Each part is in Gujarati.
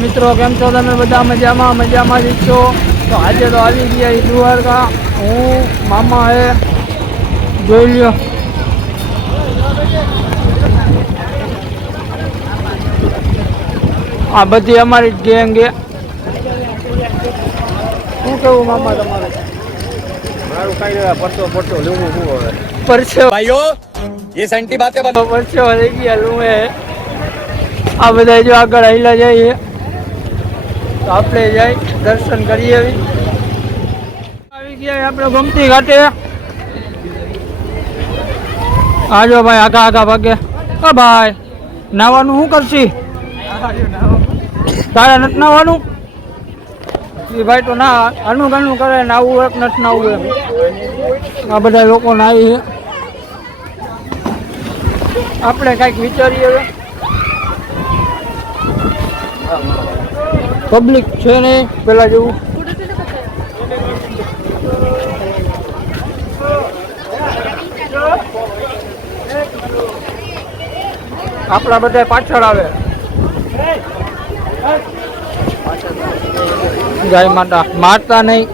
મિત્રો કેમ છો તમે બધા? મજામાં જ છો? તો આજે તો આવી ગયા દ્વારકા, હું મામા હે, જોઈ લ્યો. આ બધી અમારી જ ગેંગ હે. શું કેવું મામા તમારે? મારું કઈ પરસો લેવું શું હવે? પરસો ભાઈઓ ये सेंटी बातें बता। પરસો થઈ ગયા લું હે. આ બધા જો આગળ આવેલા જાય તો આપણે જાય દર્શન કરીએ. આવી ગયા આપણે ગમતી ઘાટે. આજો ભાઈ આગા ભાગે. ઓ ભાઈ નાવાનું શું કરશી? તારે નથી નાવાનું? એ ભાઈ તો ના અનુગણું કરે, નાવું એક નથી નાવું એમ. આ બધા લોકો નાવી છે. આપણે કાંઈક વિચારીએ હવે. પબ્લિક છે નહીં પેલા જેવું. આપણા બધા પાછળ આવે. જય માતા. મારતા નહીં.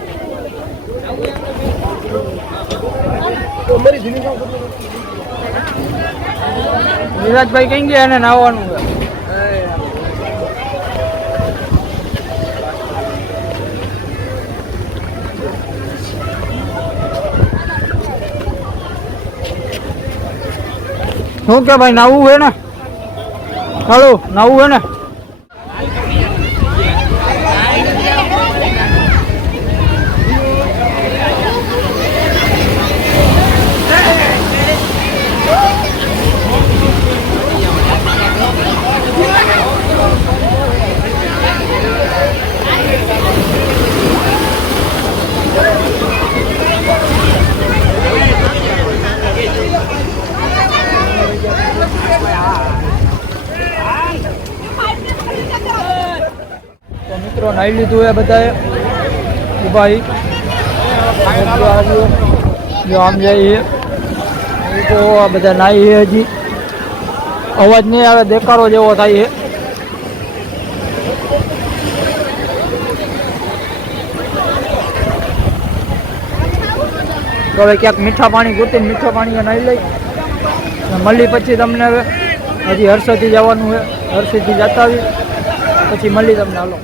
વિરાજભાઈ કઈ ગયા? એને નાવાનું છે. શું કે ભાઈ નાવું છે ને? હાલો નાવું છે ને? મિત્રો નાઈ લીધું એ બધાએ. ભાઈ જો આમ જઈએ તો આ બધા નાઈ છે. હજી અવાજ નહીં આવે, દેખાડો જેવો થાય છે. તો હવે ક્યાંક મીઠા પાણી ગોતીને મીઠા પાણી નાઈ લઈ મળી. પછી તમને હવે હજી હર્ષથી જવાનું છે. હર્ષથી જતા આવી પછી મળી તમને. હાલો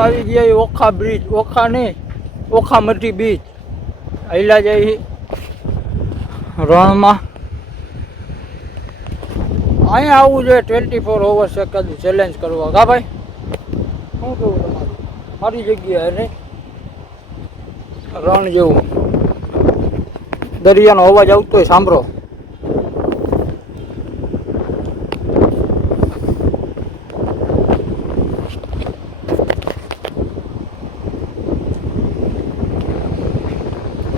આવી ગયા ઓખા બ્રિજ. ઓખા નહીં, ઓખામટી બીચ. આયલા જાય રણમાં. અહીંયા આવવું જોઈએ 24 hours એકાદું ચેલેન્જ કરવા. કા ભાઈ શું કેવું તમારું? સારી જગ્યા નહીં? રણ જેવું. દરિયાનો અવાજ આવતો હોય સાંભળો.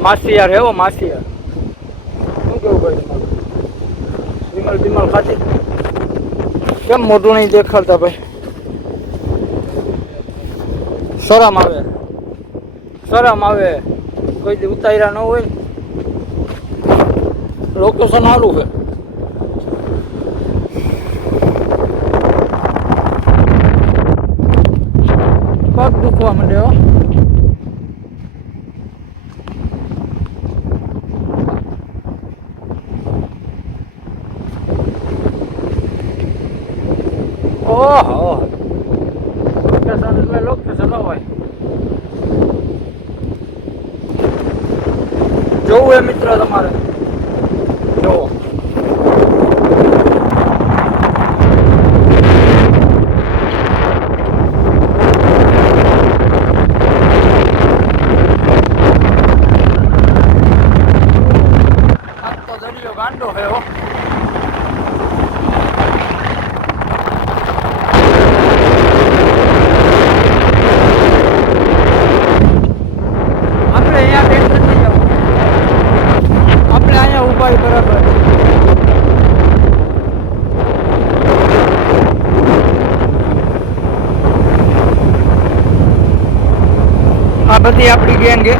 માસિયાર હેવો માસિયાર. શું કેવું ભાઈ તમારું? વિમલ ખાતી કેમ મોઢું નહીં દેખાડતા ભાઈ? શરમ આવે, શરમ આવે. કોઈ દી ઉતાર્યા ન હોય. લોકેશન સારું છે. પગ દુખવા માંડે હો. ઓહો લોકેશન એટલે લોકેશન હોય. જોવું એ મિત્ર તમારે જોવો. આ તો દરિયો ગાંડો છે હો. આ બધી આપણી ગેંગ છે.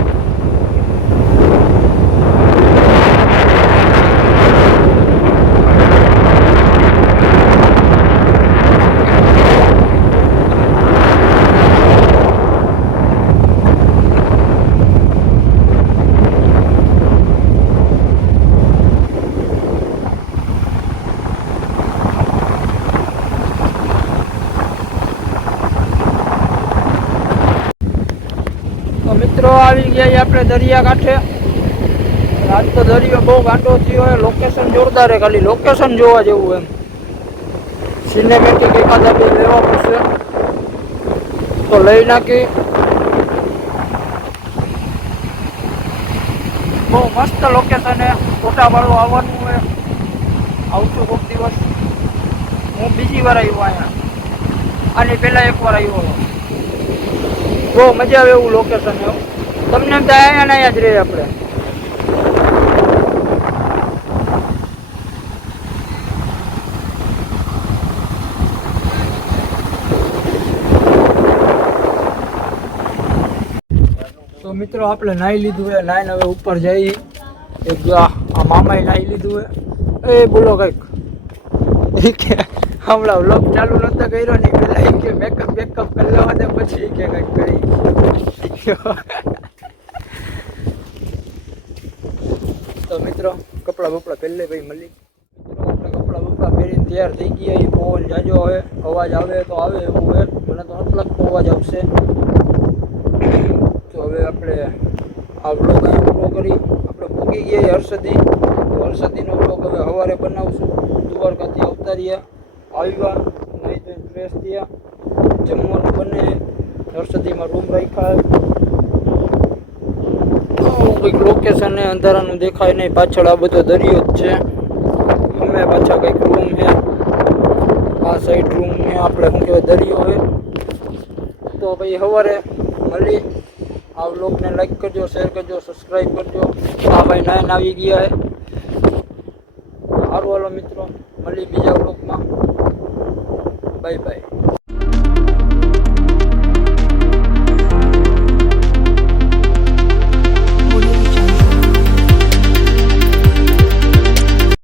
તો મિત્રો આવી ગયા આપણે દરિયા કાંઠે. આજ તો દરિયો બહુ ગાંડો થયો હોય. લોકેશન જોરદાર છે, ખાલી લોકેશન જોવા જેવું એમ. સિનેમેટિક એકાદા બે લેવા પડશે તો લઈ નાખી. બહુ મસ્ત લોકેશન છે. ફોટા વાળું આવવાનું હોય. આવશું કોઈક દિવસ. હું બીજી વાર આવ્યો અહીંયા. આની પહેલાં એકવાર આવ્યો. બહુ મજા આવે એવું લોકેશન છે. તમને એમ થાય અહીંયા ને અહીંયા જ રહીએ આપણે. તો મિત્રો આપણે નાહી લીધું છે. નાહીને હવે ઉપર જઈ. એક આ મામાએ નાહી લીધું છે. એ બોલો કંઈક હમણાં વ્લોગ ચાલુ નતો કર્યો ને પેલા કે મેકઅપ બેકઅપ કરી લેવા દે પછી કે કંઈક કરી. તો મિત્રો કપડાં બપડા પહેલે ભાઈ મળી. આપણે કપડાં બપડા પહેરીને તૈયાર થઈ ગયા. એ પવન જાજો હવે અવાજ આવે તો આવે એવું હોય. મને તો નથી લાગતો અવાજ આવશે. તો હવે આપણે આ વ્લોગ પૂરો કરી. આપણે પૂગી ગયા હર્ષદી. તો હર્ષદીનો વ્લોગ હવે સવારે બનાવશું. દ્વારકાથી આવતા રહ્યા. આવ્યા નહીં તો ફ્રેશ થયા. જમવાનું બને. હર્ષદીમાં રૂમ રાખ્યા. કંઈક લોકેશન ને અંધારાનું દેખાય નહીં. પાછળ આ બધો દરિયો જ છે. અમે પાછા કંઈક રૂમ છે. આ સાઈડ રૂમ ને આપણે શું કહેવાય દરિયો હોય. તો ભાઈ સવારે મળી. આ વ્લોગને લાઈક કરજો, શેર કરજો, સબસ્ક્રાઈબ કરજો. આ ભાઈ નાઈન આવી ગયા છે. સારું હાલો મિત્રો, મળી બીજા વ્લોગમાં. Bye bye.